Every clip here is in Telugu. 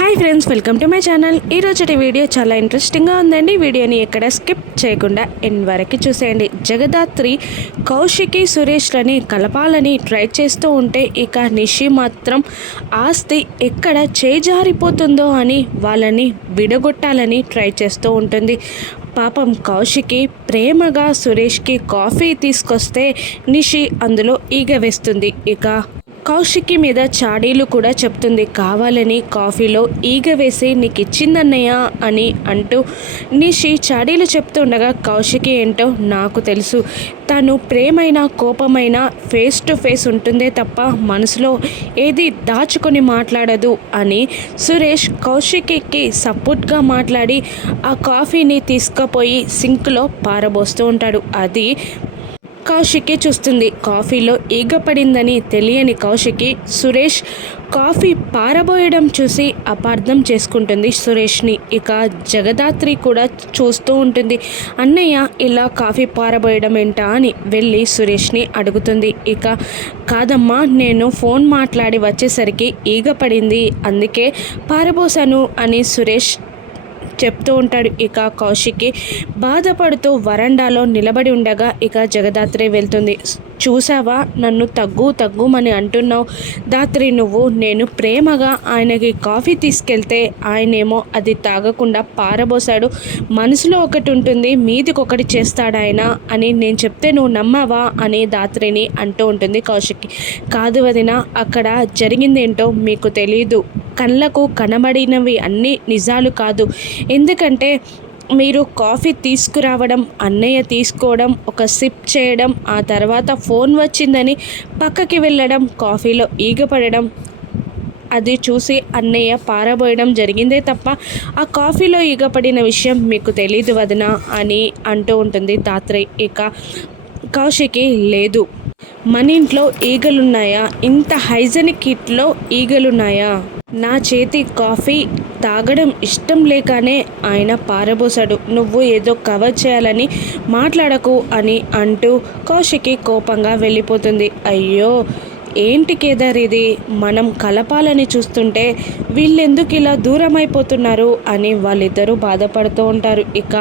Hi friends welcome to my channel. ఈరోజు వీడియో చాలా ఇంట్రెస్టింగ్గా ఉందండి. వీడియోని ఎక్కడ స్కిప్ చేయకుండా ఎన్ వరకు చూసేయండి. జగదాత్రి కౌశికి సురేష్లని కలపాలని ట్రై చేస్తూ ఉంటే ఇక నిషి మాత్రం ఆస్తి ఎక్కడ చేజారిపోతుందో అని వాళ్ళని విడగొట్టాలని ట్రై చేస్తూ ఉంటుంది. పాపం కౌశికి ప్రేమగా సురేష్కి కాఫీ తీసుకొస్తే నిషి అందులో ఈగ వేస్తుంది. ఇక కౌశికి మీద చాడీలు కూడా చెప్తుంది. కావాలని కాఫీలో ఈగ వేసి నీకు ఇచ్చిందన్నయ్య అని అంటూ నిషి చాడీలు చెప్తుండగా కౌశికి ఏంటో నాకు తెలుసు. తను ప్రేమైన కోపమైన ఫేస్ టు ఫేస్ ఉంటుందే తప్ప మనసులో ఏది దాచుకొని మాట్లాడదు అని సురేష్ కౌశికి సపోర్ట్గా మాట్లాడి ఆ కాఫీని తీసుకుపోయి సింక్లో పారబోస్తూ ఉంటాడు. అది కౌశికి చూస్తుంది. కాఫీలో ఈగ పడిందని తెలియని కౌశికి సురేష్ కాఫీ పారబోయడం చూసి అపార్థం చేసుకుంటుంది సురేష్ని. ఇక జగదాత్రి కూడా చూస్తూ ఉంటుంది. అన్నయ్య ఇలా కాఫీ పారబోయడం ఏంటా? అని వెళ్ళి సురేష్ని అడుగుతుంది. ఇక కాదమ్మా నేను ఫోన్ మాట్లాడి వచ్చేసరికి ఈగ పడింది అందుకే పారబోసాను అని సురేష్ చెప్తూ ఉంటాడు. ఇక కౌశిక్కి బాధపడుతూ వరండాలో నిలబడి ఉండగా ఇక జగదాత్రి వెళ్తుంది. చూసావా నన్ను తగ్గు తగ్గుమని అంటున్నావు. దాత్రి నువ్వు నేను ప్రేమగా ఆయనకి కాఫీ తీసుకెళ్తే ఆయనేమో అది తాగకుండా పారబోసాడు మనసులో ఒకటి ఉంటుంది మీదికి ఒకటి చేస్తాడు ఆయన అని నేను చెప్తే నువ్వు నమ్మావా అని దాత్రిని అంటూ ఉంటుంది కౌశిక్కి. కాదు వదిన అక్కడ జరిగిందేంటో మీకు తెలియదు కళ్ళకు కనబడినవి అన్నీ నిజాలు కాదు. ఎందుకంటే మీరు కాఫీ తీసుకురావడం అన్నయ్య తీసుకోవడం ఒక సిప్ చేయడం ఆ తర్వాత ఫోన్ వచ్చిందని పక్కకి వెళ్ళడం కాఫీలో ఈగపడడం అది చూసి అన్నయ్య పారబోయడం జరిగిందే తప్ప ఆ కాఫీలో ఈగపడిన విషయం మీకు తెలీదు వదిన అని అంటూ ఉంటుంది తాత్రే ఇక కౌశికి లేదు. మన ఇంట్లో ఈగలున్నాయా? ఇంత హైజెనిక్ కిట్లో ఈగలున్నాయా? నా చేతి కాఫీ తాగడం ఇష్టం లేకనే ఆయన పారబోసాడు. నువ్వు ఏదో కవర్ చేయాలని మాట్లాడకు అని అంటూ కౌశికి కోపంగా వెళ్ళిపోతుంది. అయ్యో ఏంటి కేదార్ ఇది? మనం కలపాలని చూస్తుంటే వీళ్ళెందుకు ఇలా దూరం అయిపోతున్నారు అని వాళ్ళిద్దరూ బాధపడుతూ ఉంటారు. ఇక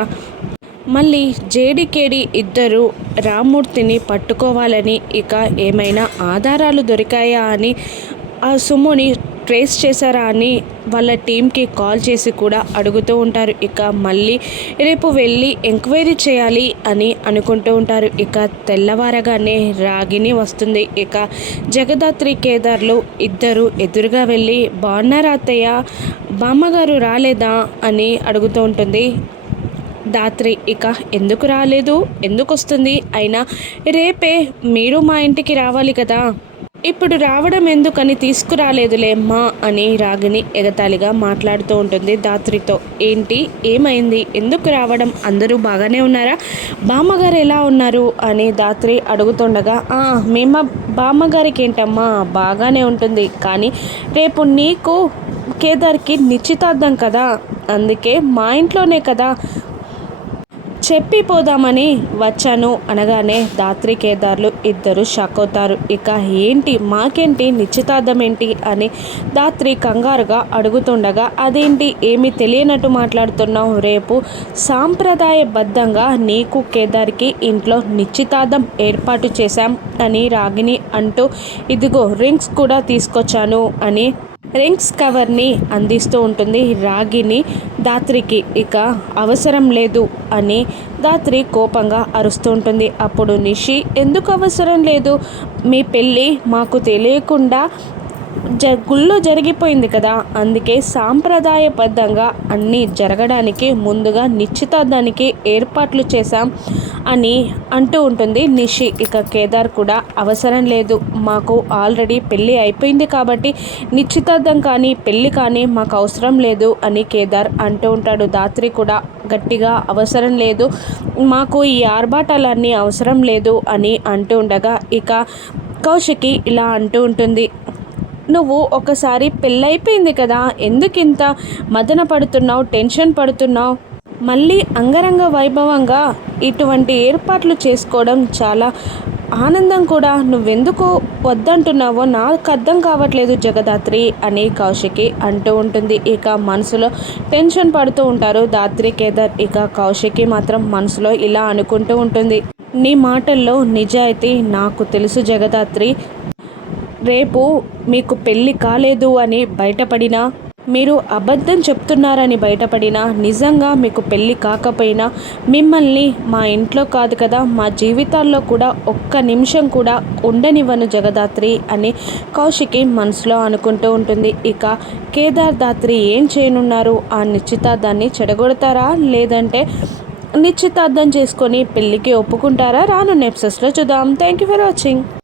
మళ్ళీ జేడికేడి ఇద్దరు రామ్మూర్తిని పట్టుకోవాలని ఇక ఏమైనా ఆధారాలు దొరికాయా అని ఆ సుమ్ముని ట్రేస్ చేశారా అని వాళ్ళ టీంకి కాల్ చేసి కూడా అడుగుతూ ఉంటారు. ఇక మళ్ళీ రేపు వెళ్ళి ఎంక్వైరీ చేయాలి అని అనుకుంటూ ఉంటారు. ఇక తెల్లవారగానే రాగిని వస్తుంది. ఇక జగదాత్రి కేదార్లు ఇద్దరు ఎదురుగా వెళ్ళి బాగున్నారా అత్తయ్య? బామ్మగారు రాలేదా? అని అడుగుతూ ఉంటుంది దాత్రి. ఇక ఎందుకు రాలేదు? ఎందుకు వస్తుంది? అయినా రేపే మీరు మా ఇంటికి రావాలి కదా? ఇప్పుడు రావడం ఎందుకని తీసుకురాలేదులే మా అని రాగిని ఎగతాళిగా మాట్లాడుతూ ఉంటుంది దాత్రితో. ఏంటి? ఏమైంది? ఎందుకు రావడం? అందరూ బాగానే ఉన్నారా? బామ్మగారు ఎలా ఉన్నారు? అని దాత్రి అడుగుతుండగా మేమ బామ్మగారికి ఏంటమ్మా బాగానే ఉంటుంది. కానీ రేపు నీకు కేదార్కి నిశ్చితార్థం కదా? అందుకే మా ఇంట్లోనే కదా? చెప్పిపోదామని వచ్చాను అనగానే దాత్రి కేదార్లు ఇద్దరు షాక్ అవుతారు ఇక ఏంటి మాకేంటి నిశ్చితార్థం ఏంటి అని దాత్రి కంగారుగా అడుగుతుండగా అదేంటి ఏమి తెలియనట్టు మాట్లాడుతున్నావు? రేపు సాంప్రదాయబద్ధంగా నీకు కేదార్కి ఇంట్లో నిశ్చితార్థం ఏర్పాటు చేశాం అని రాగిని అంటూ ఇదిగో రింగ్స్ కూడా తీసుకొచ్చాను అని రింగ్స్ కవర్ని అందిస్తూ ఉంటుంది. రాగిని దాత్రికి ఇక అవసరం లేదు అని దాత్రి కోపంగా అరుస్తూ ఉంటుంది. అప్పుడు నిషి ఎందుకు అవసరం లేదు? మీ పెళ్ళి మాకు తెలియకుండా జ గుళ్ళో జరిగిపోయింది కదా. అందుకే సాంప్రదాయబద్ధంగా అన్నీ జరగడానికి ముందుగా నిశ్చితార్థానికి ఏర్పాట్లు చేశాం అని అంటూ ఉంటుంది నిషి. ఇక కేదార్ కూడా అవసరం లేదు. మాకు ఆల్రెడీ పెళ్ళి అయిపోయింది కాబట్టి నిశ్చితార్థం కానీ పెళ్ళి కానీ మాకు అవసరం లేదు అని కేదార్ అంటూ ఉంటాడు. దాత్రి కూడా గట్టిగా అవసరం లేదు. మాకు ఈ ఆర్భాటాలన్నీ అవసరం లేదు అని అంటూ ఉండగా ఇక కౌశికి ఇలా అంటూ ఉంటుంది. నువ్వు ఒకసారి పెళ్ళైపోయింది కదా ఎందుకింత మదన పడుతున్నావు టెన్షన్ పడుతున్నావు? మళ్ళీ అంగరంగ వైభవంగా ఇటువంటి ఏర్పాట్లు చేసుకోవడం చాలా ఆనందం కూడా. నువ్వెందుకు వద్దంటున్నావో నాకు అర్థం కావట్లేదు జగదాత్రి అని కౌశికి అంటూ ఉంటుంది. ఇక మనసులో టెన్షన్ పడుతూ ఉంటారు దాత్రి కేదార్. ఇక కౌశికి మాత్రం మనసులో ఇలా అనుకుంటూ ఉంటుంది. నీ మాటల్లో నిజాయితీ నాకు తెలుసు జగదాత్రి. రేపు మీకు పెళ్ళి కాలేదు అని బయటపడినా మీరు అబద్ధం చెప్తున్నారని బయటపడినా నిజంగా మీకు పెళ్ళి కాకపోయినా మిమ్మల్ని మా ఇంట్లో కాదు కదా మా జీవితాల్లో కూడా ఒక్క నిమిషం కూడా ఉండనివ్వను జగదాత్రి అని కౌశికి మనసులో అనుకుంటూ ఉంటుంది. ఇక కేదార్దాత్రి ఏం చేయనున్నారు? ఆ నిశ్చితార్థాన్ని చెడగొడతారా? లేదంటే నిశ్చితార్థం చేసుకొని పెళ్ళికి ఒప్పుకుంటారా? రాను నెప్సెస్లో చూద్దాం. Thank you for watching